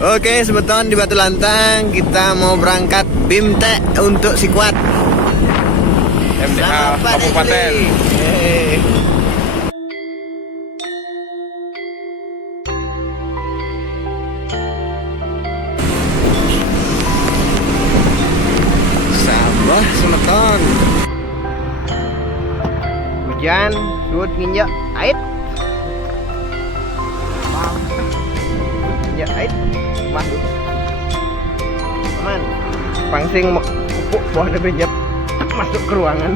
Oke, sebeton di Batu Lantang kita mau berangkat BIMTEK untuk Sikuat. MDA Kabupaten. Sambah semeton. Hujan, sud nginjak ait. Nginjak ait. Masuk. Aman. Pangsing pupuk buah ada benjap masuk ke ruangan.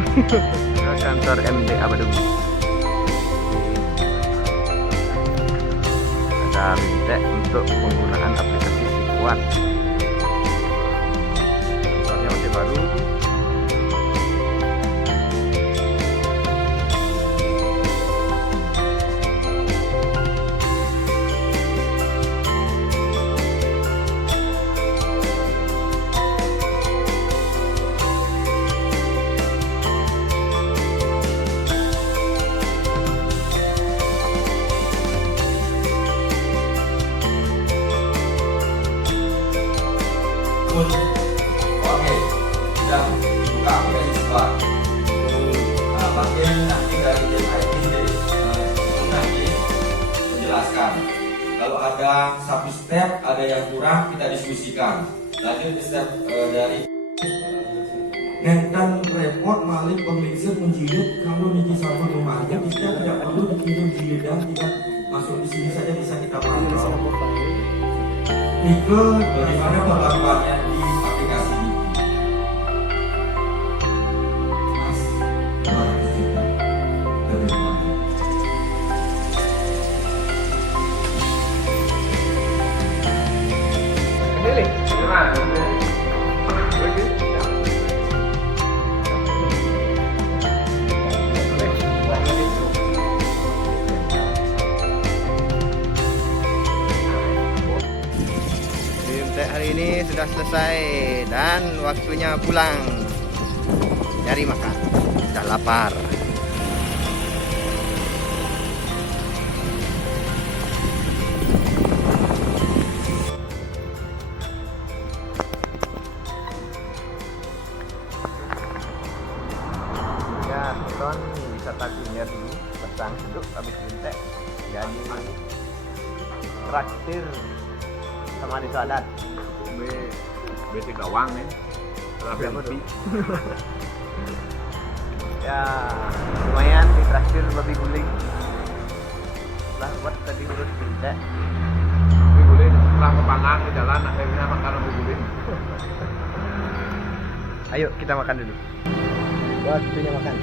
Kantor MDA Badung. Ada BIMTEK untuk penggunaan aplikasi Sikuat. Kantornya masih baru. Oke, sudah dibuka aplikasi Sikuat. Nah, bagian nanti dari tim IT nanti menjelaskan. Kalau ada satu step, ada yang kurang, kita diskusikan. Lanjut di step dari Nentan repot Malik pemeriksaan menjilid. Kalau Niki sama rumahnya kita tidak perlu dikirim jilidan, kita masuk di sini saja bisa kita pantau. Nike bagaimana pembaruannya di aplikasi ini? Mas, 200 juta dari mana? BIMTEK hari ini sudah selesai dan waktunya pulang. Cari makan. Sudah lapar. Ya, nonton wisata kuliner dulu, petang duduk habis BIMTEK. Jadi traktir sama di adat. BT Gawang nih. Berapa tuh? Ya lumayan di traktir babi guling. Lah buat tadi urus BIMTEK. Guling setelah kepangang di jalan akhirnya makan guling. Ayo kita makan dulu. Waktunya makan.